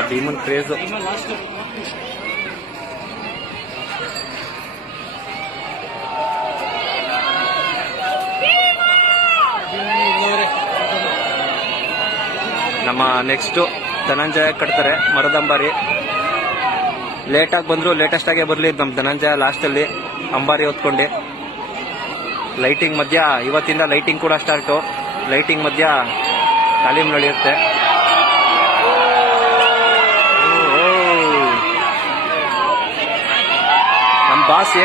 ಭೀಮನ್ craze. ನಮ್ಮ next Dhananjaya ಕಟ್ತಾರೆ ಮರದಂಬಾರಿ. ಲೇಟಾಗಿ ಬಂದ್ರು, ಲೇಟೆಸ್ಟ್ ಆಗೇ ಬರ್ಲಿ ನಮ್ಮ ಧನಂಜಯ ಲಾಸ್ಟ್ ಅಲ್ಲಿ ಅಂಬಾರಿ ಹೊತ್ಕೊಂಡೆ. ಲೈಟಿಂಗ್ ಮಧ್ಯ ಇವತ್ತಿಂದ ಲೈಟಿಂಗ್ ಕೂಡ ಸ್ಟಾರ್ಟು. ಲೈಟಿಂಗ್ ಮಧ್ಯ ತಾಲೀಮ್ ನಡೆಯುತ್ತೆ. ನಮ್ಮ ಬಾಸ್